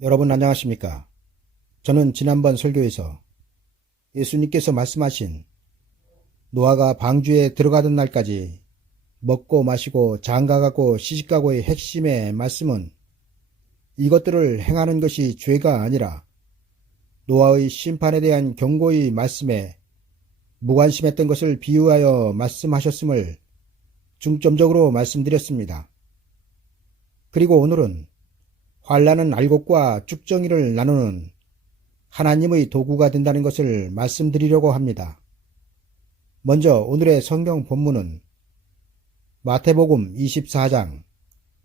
여러분 안녕하십니까? 저는 지난번 설교에서 예수님께서 말씀하신 노아가 방주에 들어가던 날까지 먹고 마시고 장가가고 시집가고의 핵심의 말씀은 이것들을 행하는 것이 죄가 아니라 노아의 심판에 대한 경고의 말씀에 무관심했던 것을 비유하여 말씀하셨음을 중점적으로 말씀드렸습니다. 그리고 오늘은 환난은 알곡과 쭉정이를 나누는 하나님의 도구가 된다는 것을 말씀드리려고 합니다. 먼저 오늘의 성경 본문은 마태복음 24장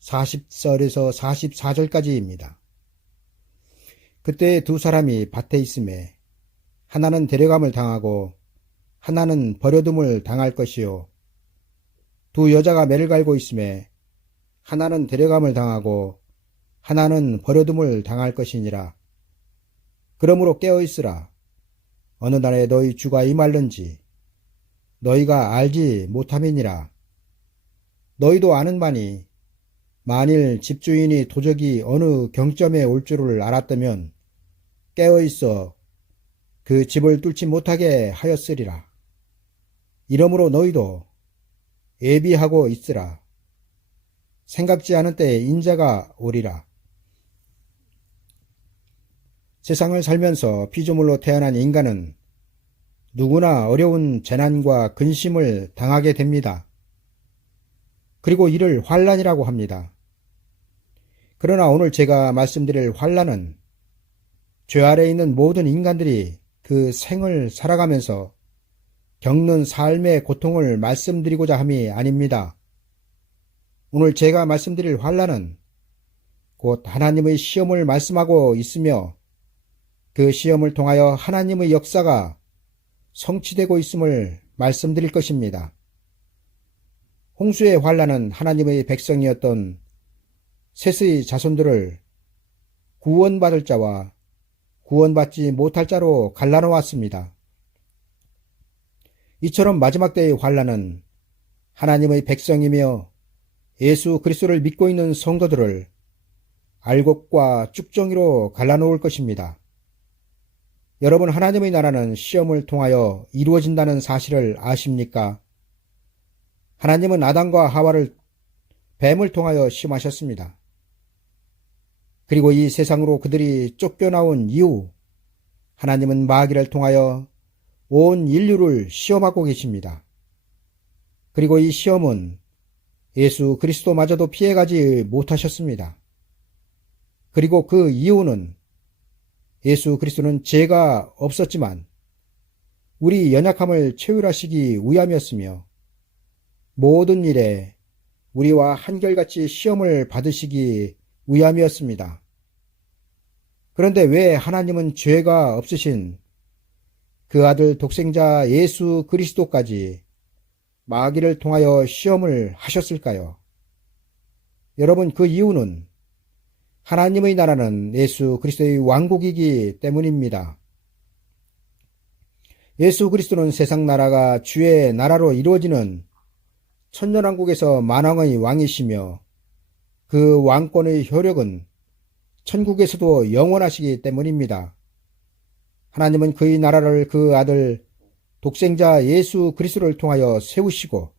40절에서 44절까지입니다. 그때 두 사람이 밭에 있음에 하나는 데려감을 당하고 하나는 버려둠을 당할 것이요. 두 여자가 매를 갈고 있음에 하나는 데려감을 당하고 하나는 버려둠을 당할 것이니라. 그러므로 깨어있으라. 어느 날에 너희 주가 임할는지 너희가 알지 못함이니라. 너희도 아는 바니 만일 집주인이 도적이 어느 경점에 올 줄을 알았다면 깨어있어 그 집을 뚫지 못하게 하였으리라. 이러므로 너희도 예비하고 있으라. 생각지 않은 때에 인자가 오리라. 세상을 살면서 피조물로 태어난 인간은 누구나 어려운 재난과 근심을 당하게 됩니다. 그리고 이를 환난이라고 합니다. 그러나 오늘 제가 말씀드릴 환난은 죄 아래에 있는 모든 인간들이 그 생을 살아가면서 겪는 삶의 고통을 말씀드리고자 함이 아닙니다. 오늘 제가 말씀드릴 환난은 곧 하나님의 시험을 말씀하고 있으며 그 시험을 통하여 하나님의 역사가 성취되고 있음을 말씀드릴 것입니다. 홍수의 환난은 하나님의 백성이었던 셋의 자손들을 구원받을 자와 구원받지 못할 자로 갈라놓았습니다. 이처럼 마지막 때의 환난은 하나님의 백성이며 예수 그리스도를 믿고 있는 성도들을 알곡과 쭉정이로 갈라놓을 것입니다. 여러분, 하나님의 나라는 시험을 통하여 이루어진다는 사실을 아십니까? 하나님은 아담과 하와를 뱀을 통하여 시험하셨습니다. 그리고 이 세상으로 그들이 쫓겨나온 이후 하나님은 마귀를 통하여 온 인류를 시험하고 계십니다. 그리고 이 시험은 예수 그리스도마저도 피해가지 못하셨습니다. 그리고 그 이유는 예수 그리스도는 죄가 없었지만 우리 연약함을 체휼하시기 위함이었으며 모든 일에 우리와 한결같이 시험을 받으시기 위함이었습니다. 그런데 왜 하나님은 죄가 없으신 그 아들 독생자 예수 그리스도까지 마귀를 통하여 시험을 하셨을까요? 여러분, 그 이유는 하나님의 나라는 예수 그리스도의 왕국이기 때문입니다. 예수 그리스도는 세상 나라가 주의 나라로 이루어지는 천년왕국에서 만왕의 왕이시며 그 왕권의 효력은 천국에서도 영원하시기 때문입니다. 하나님은 그의 나라를 그 아들 독생자 예수 그리스도를 통하여 세우시고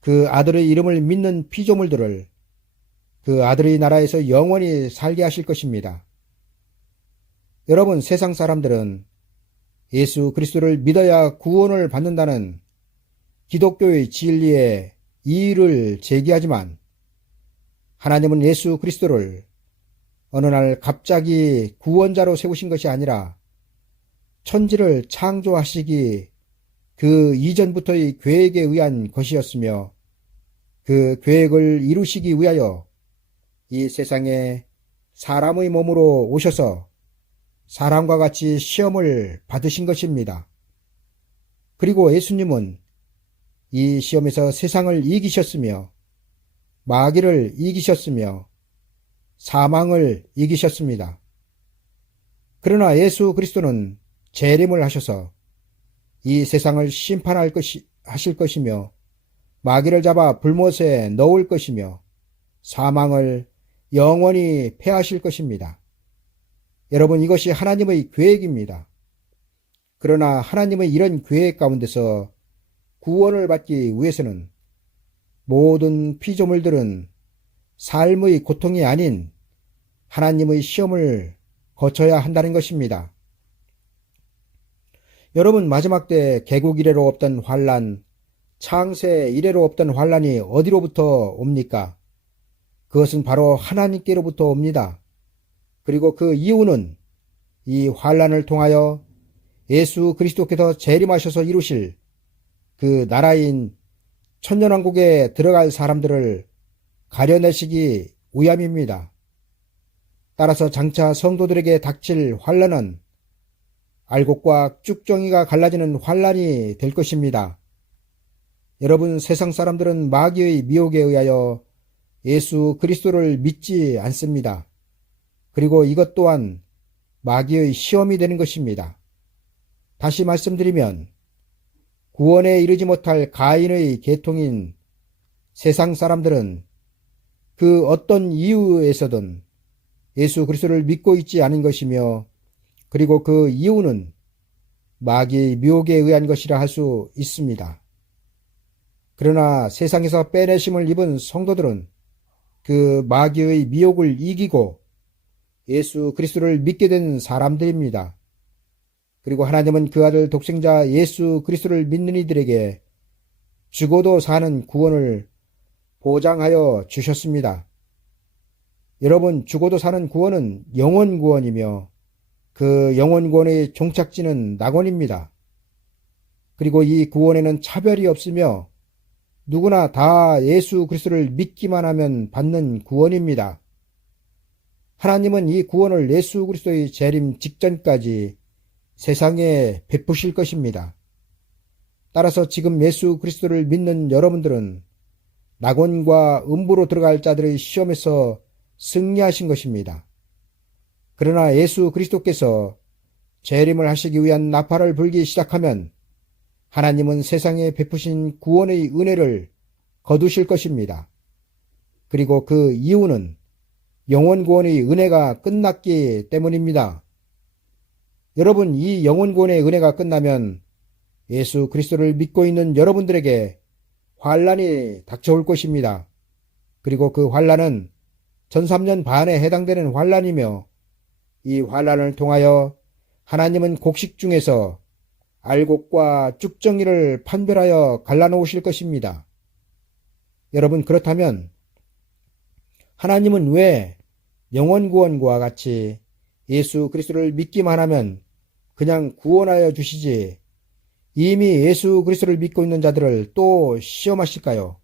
그 아들의 이름을 믿는 피조물들을 그 아들의 나라에서 영원히 살게 하실 것입니다. 여러분, 세상 사람들은 예수 그리스도를 믿어야 구원을 받는다는 기독교의 진리에 이의를 제기하지만 하나님은 예수 그리스도를 어느 날 갑자기 구원자로 세우신 것이 아니라 천지를 창조하시기 그 이전부터의 계획에 의한 것이었으며 그 계획을 이루시기 위하여 이 세상에 사람의 몸으로 오셔서 사람과 같이 시험을 받으신 것입니다. 그리고 예수님은 이 시험에서 세상을 이기셨으며 마귀를 이기셨으며 사망을 이기셨습니다. 그러나 예수 그리스도는 재림을 하셔서 이 세상을 하실 것이며 마귀를 잡아 불못에 넣을 것이며 사망을 영원히 패하실 것입니다. 여러분, 이것이 하나님의 계획입니다. 그러나 하나님의 이런 계획 가운데서 구원을 받기 위해서는 모든 피조물들은 삶의 고통이 아닌 하나님의 시험을 거쳐야 한다는 것입니다. 여러분, 마지막 때 개국 이래로 없던 환란, 창세 이래로 없던 환란이 어디로부터 옵니까? 그것은 바로 하나님께로부터 옵니다. 그리고 그 이유는 이 환란을 통하여 예수 그리스도께서 재림하셔서 이루실 그 나라인 천년왕국에 들어갈 사람들을 가려내시기 위함입니다. 따라서 장차 성도들에게 닥칠 환란은 알곡과 쭉정이가 갈라지는 환란이 될 것입니다. 여러분, 세상 사람들은 마귀의 미혹에 의하여 예수 그리스도를 믿지 않습니다. 그리고 이것 또한 마귀의 시험이 되는 것입니다. 다시 말씀드리면 구원에 이르지 못할 가인의 계통인 세상 사람들은 그 어떤 이유에서든 예수 그리스도를 믿고 있지 않은 것이며, 그리고 그 이유는 마귀의 미혹에 의한 것이라 할 수 있습니다. 그러나 세상에서 빼내심을 입은 성도들은 그 마귀의 미혹을 이기고 예수 그리스도를 믿게 된 사람들입니다. 그리고 하나님은 그 아들 독생자 예수 그리스도를 믿는 이들에게 죽어도 사는 구원을 보장하여 주셨습니다. 여러분, 죽어도 사는 구원은 영원 구원이며 그 영원 구원의 종착지는 낙원입니다. 그리고 이 구원에는 차별이 없으며 누구나 다 예수 그리스도를 믿기만 하면 받는 구원입니다. 하나님은 이 구원을 예수 그리스도의 재림 직전까지 세상에 베푸실 것입니다. 따라서 지금 예수 그리스도를 믿는 여러분들은 낙원과 음부로 들어갈 자들의 시험에서 승리하신 것입니다. 그러나 예수 그리스도께서 재림을 하시기 위한 나팔을 불기 시작하면 하나님은 세상에 베푸신 구원의 은혜를 거두실 것입니다. 그리고 그 이유는 영원 구원의 은혜가 끝났기 때문입니다. 여러분, 이 영원 구원의 은혜가 끝나면 예수 그리스도를 믿고 있는 여러분들에게 환란이 닥쳐올 것입니다. 그리고 그 환란은 전 3년 반에 해당되는 환란이며, 이 환란을 통하여 하나님은 곡식 중에서 알곡과 쭉정이를 판별하여 갈라놓으실 것입니다. 여러분, 그렇다면 하나님은 왜 영원 구원과 같이 예수 그리스도를 믿기만 하면 그냥 구원하여 주시지 이미 예수 그리스도를 믿고 있는 자들을 또 시험하실까요?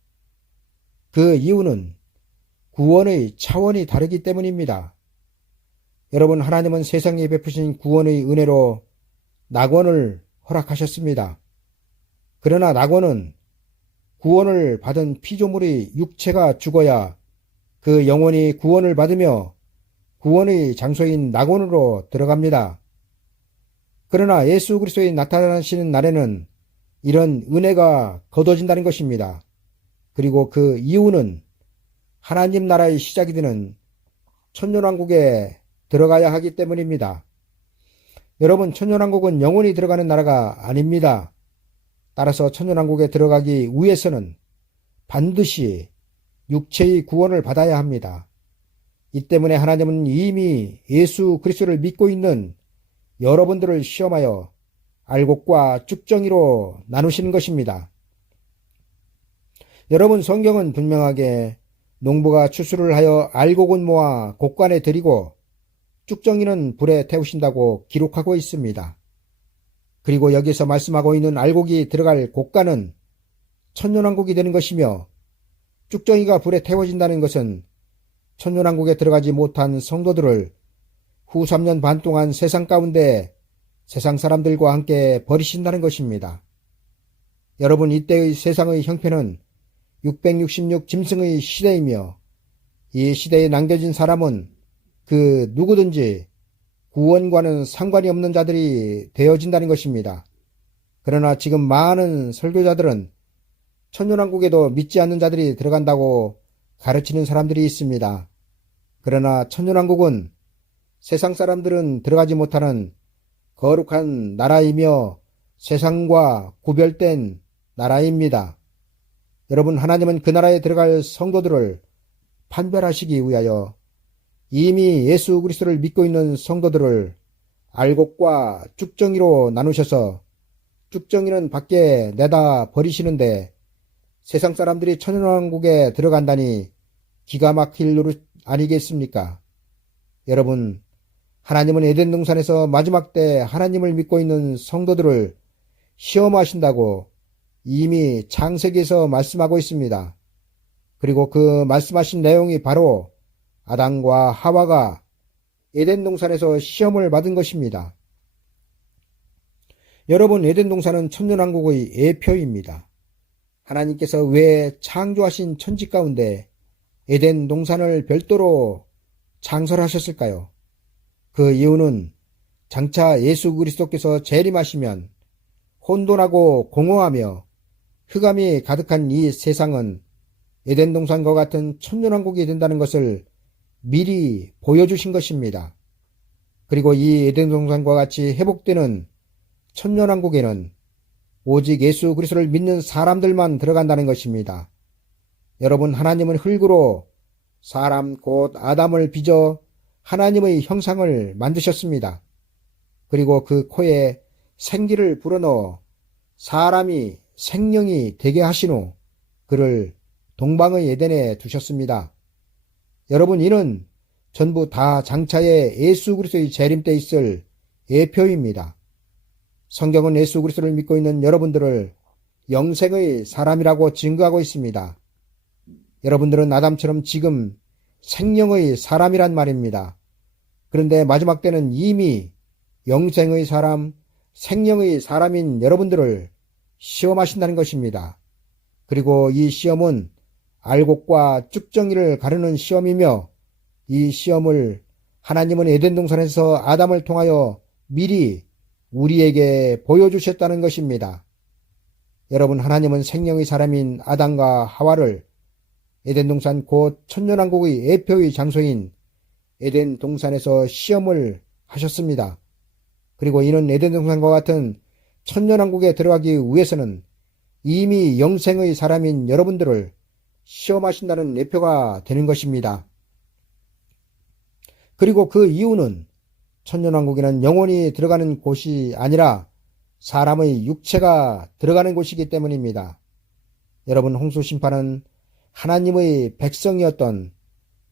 그 이유는 구원의 차원이 다르기 때문입니다. 여러분, 하나님은 세상에 베푸신 구원의 은혜로 낙원을 허락하셨습니다. 그러나 낙원은 구원을 받은 피조물의 육체가 죽어야 그 영혼이 구원을 받으며 구원의 장소인 낙원으로 들어갑니다. 그러나 예수 그리스도의 나타나시는 날에는 이런 은혜가 거둬진다는 것입니다. 그리고 그 이유는 하나님 나라의 시작이 되는 천년왕국에 들어가야 하기 때문입니다. 여러분, 천년왕국은 영원히 들어가는 나라가 아닙니다. 따라서 천년왕국에 들어가기 위해서는 반드시 육체의 구원을 받아야 합니다. 이 때문에 하나님은 이미 예수 그리스도를 믿고 있는 여러분들을 시험하여 알곡과 쭉정이로 나누시는 것입니다. 여러분, 성경은 분명하게 농부가 추수를 하여 알곡은 모아 곡간에 들이고 쭉정이는 불에 태우신다고 기록하고 있습니다. 그리고 여기서 말씀하고 있는 알곡이 들어갈 곡간은 천년왕국이 되는 것이며, 쭉정이가 불에 태워진다는 것은 천년왕국에 들어가지 못한 성도들을 후 3년 반 동안 세상 가운데 세상 사람들과 함께 버리신다는 것입니다. 여러분, 이때의 세상의 형편은 666 짐승의 시대이며, 이 시대에 남겨진 사람은 그 누구든지 구원과는 상관이 없는 자들이 되어진다는 것입니다. 그러나 지금 많은 설교자들은 천년왕국에도 믿지 않는 자들이 들어간다고 가르치는 사람들이 있습니다. 그러나 천년왕국은 세상 사람들은 들어가지 못하는 거룩한 나라이며 세상과 구별된 나라입니다. 여러분, 하나님은 그 나라에 들어갈 성도들을 판별하시기 위하여 이미 예수 그리스도를 믿고 있는 성도들을 알곡과 쭉정이로 나누셔서 쭉정이는 밖에 내다 버리시는데 세상 사람들이 천연왕국에 들어간다니 기가 막힐 노릇 아니겠습니까? 여러분, 하나님은 에덴 동산에서 마지막 때 하나님을 믿고 있는 성도들을 시험하신다고 이미 창세기에서 말씀하고 있습니다. 그리고 그 말씀하신 내용이 바로 아담과 하와가 에덴 동산에서 시험을 받은 것입니다. 여러분, 에덴 동산은 천년왕국의 예표입니다. 하나님께서 왜 창조하신 천지 가운데 에덴 동산을 별도로 창설하셨을까요? 그 이유는 장차 예수 그리스도께서 재림하시면 혼돈하고 공허하며 흑암이 가득한 이 세상은 에덴 동산과 같은 천년왕국이 된다는 것을 미리 보여주신 것입니다. 그리고 이 에덴 동산과 같이 회복되는 천년왕국에는 오직 예수 그리스도를 믿는 사람들만 들어간다는 것입니다. 여러분, 하나님은 흙으로 사람 곧 아담을 빚어 하나님의 형상을 만드셨습니다. 그리고 그 코에 생기를 불어넣어 사람이 생명이 되게 하신 후 그를 동방의 에덴에 두셨습니다. 여러분, 이는 전부 다 장차의 예수 그리스도의 재림 때 있을 예표입니다. 성경은 예수 그리스도를 믿고 있는 여러분들을 영생의 사람이라고 증거하고 있습니다. 여러분들은 아담처럼 지금 생명의 사람이란 말입니다. 그런데 마지막 때는 이미 영생의 사람, 생명의 사람인 여러분들을 시험하신다는 것입니다. 그리고 이 시험은 알곡과 쭉정이를 가르는 시험이며 이 시험을 하나님은 에덴 동산에서 아담을 통하여 미리 우리에게 보여주셨다는 것입니다. 여러분, 하나님은 생명의 사람인 아담과 하와를 에덴 동산 곧 천년왕국의 예표의 장소인 에덴 동산에서 시험을 하셨습니다. 그리고 이는 에덴 동산과 같은 천년왕국에 들어가기 위해서는 이미 영생의 사람인 여러분들을 시험하신다는 예표가 되는 것입니다. 그리고 그 이유는 천년왕국에는 영혼이 들어가는 곳이 아니라 사람의 육체가 들어가는 곳이기 때문입니다. 여러분, 홍수심판은 하나님의 백성이었던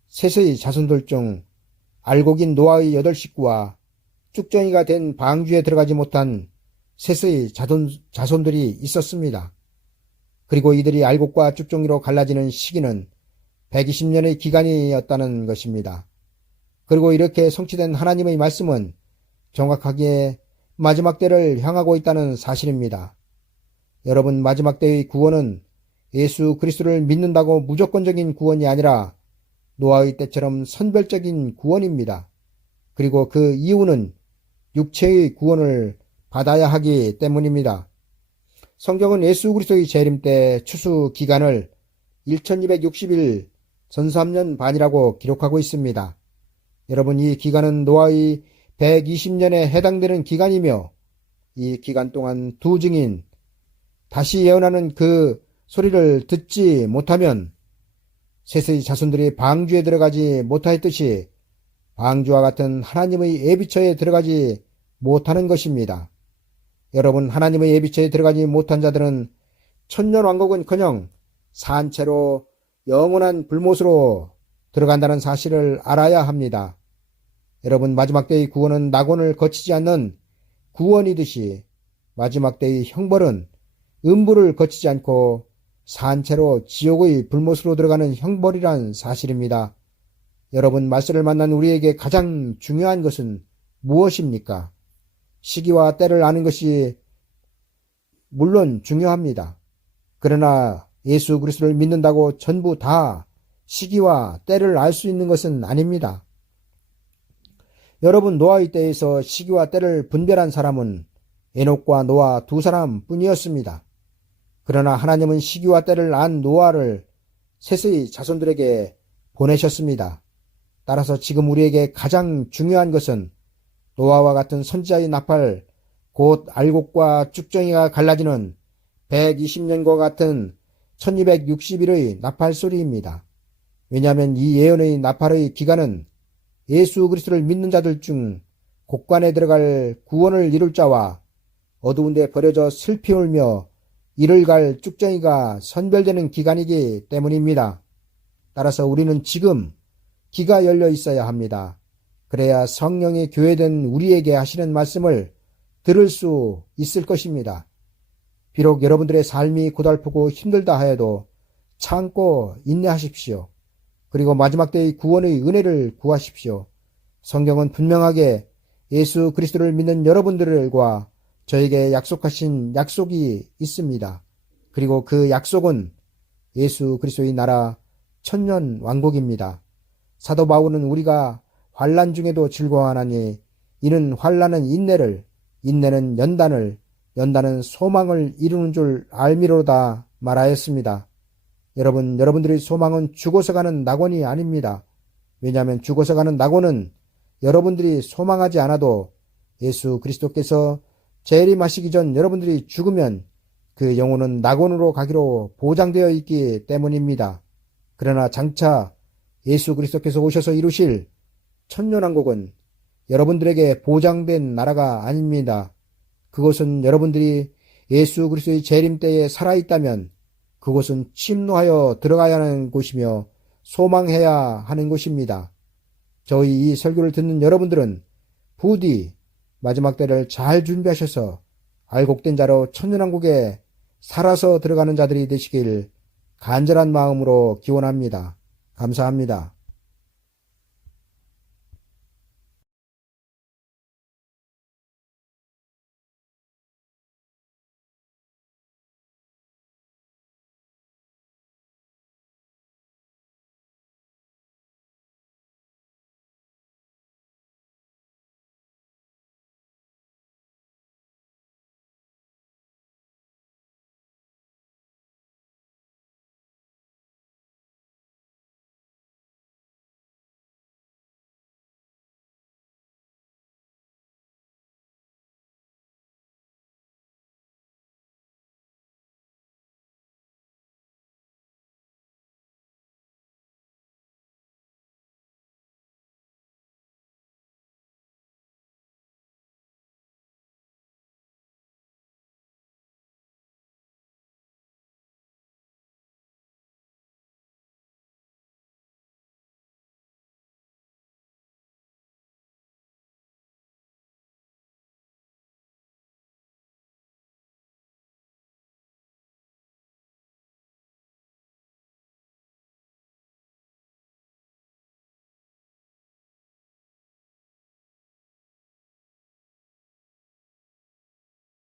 셋의 자손들 중 알곡인 노아의 8식구와 쭉정이가 된 방주에 들어가지 못한 셋의 자손들이 있었습니다. 그리고 이들이 알곡과 쭉정이로 갈라지는 시기는 120년의 기간이었다는 것입니다. 그리고 이렇게 성취된 하나님의 말씀은 정확하게 마지막 때를 향하고 있다는 사실입니다. 여러분, 마지막 때의 구원은 예수 그리스도를 믿는다고 무조건적인 구원이 아니라 노아의 때처럼 선별적인 구원입니다. 그리고 그 이유는 육체의 구원을 받아야 하기 때문입니다. 성경은 예수 그리스도의 재림 때 추수 기간을 1260일 전 3년 반이라고 기록하고 있습니다. 여러분, 이 기간은 노아의 120년에 해당되는 기간이며 이 기간 동안 두 증인 다시 예언하는 그 소리를 듣지 못하면 셋의 자손들이 방주에 들어가지 못하였듯이 방주와 같은 하나님의 예비처에 들어가지 못하는 것입니다. 여러분, 하나님의 예비처에 들어가지 못한 자들은 천년왕국은커녕 산채로 영원한 불못으로 들어간다는 사실을 알아야 합니다. 여러분, 마지막 때의 구원은 낙원을 거치지 않는 구원이듯이 마지막 때의 형벌은 음부를 거치지 않고 산채로 지옥의 불못으로 들어가는 형벌이란 사실입니다. 여러분, 말씀을 만난 우리에게 가장 중요한 것은 무엇입니까? 시기와 때를 아는 것이 물론 중요합니다. 그러나 예수 그리스도를 믿는다고 전부 다 시기와 때를 알 수 있는 것은 아닙니다. 여러분, 노아의 때에서 시기와 때를 분별한 사람은 에녹과 노아 두 사람 뿐이었습니다. 그러나 하나님은 시기와 때를 안 노아를 셋의 자손들에게 보내셨습니다. 따라서 지금 우리에게 가장 중요한 것은 노아와 같은 선지자의 나팔, 곧 알곡과 쭉정이가 갈라지는 120년과 같은 1260일의 나팔 소리입니다. 왜냐하면 이 예언의 나팔의 기간은 예수 그리스도를 믿는 자들 중 곡관에 들어갈 구원을 이룰 자와 어두운 데 버려져 슬피 울며 이를 갈 쭉정이가 선별되는 기간이기 때문입니다. 따라서 우리는 지금 귀가 열려 있어야 합니다. 그래야 성령이 교회된 우리에게 하시는 말씀을 들을 수 있을 것입니다. 비록 여러분들의 삶이 고달프고 힘들다 하여도 참고 인내하십시오. 그리고 마지막 때의 구원의 은혜를 구하십시오. 성경은 분명하게 예수 그리스도를 믿는 여러분들과 저에게 약속하신 약속이 있습니다. 그리고 그 약속은 예수 그리스도의 나라 천년 왕국입니다. 사도 바울은 우리가 환난 중에도 즐거워하나니 이는 환난은 인내를, 인내는 연단을, 연단은 소망을 이루는 줄 알미로다 말하였습니다. 여러분들의 소망은 죽어서 가는 낙원이 아닙니다. 왜냐하면 죽어서 가는 낙원은 여러분들이 소망하지 않아도 예수 그리스도께서 재림하시기 전 여러분들이 죽으면 그 영혼은 낙원으로 가기로 보장되어 있기 때문입니다. 그러나 장차 예수 그리스도께서 오셔서 이루실 천년왕국은 여러분들에게 보장된 나라가 아닙니다. 그것은 여러분들이 예수 그리스도의 재림 때에 살아있다면 그곳은 침노하여 들어가야 하는 곳이며 소망해야 하는 곳입니다. 저희 이 설교를 듣는 여러분들은 부디 마지막 때를 잘 준비하셔서 알곡된 자로 천년왕국에 살아서 들어가는 자들이 되시길 간절한 마음으로 기원합니다. 감사합니다.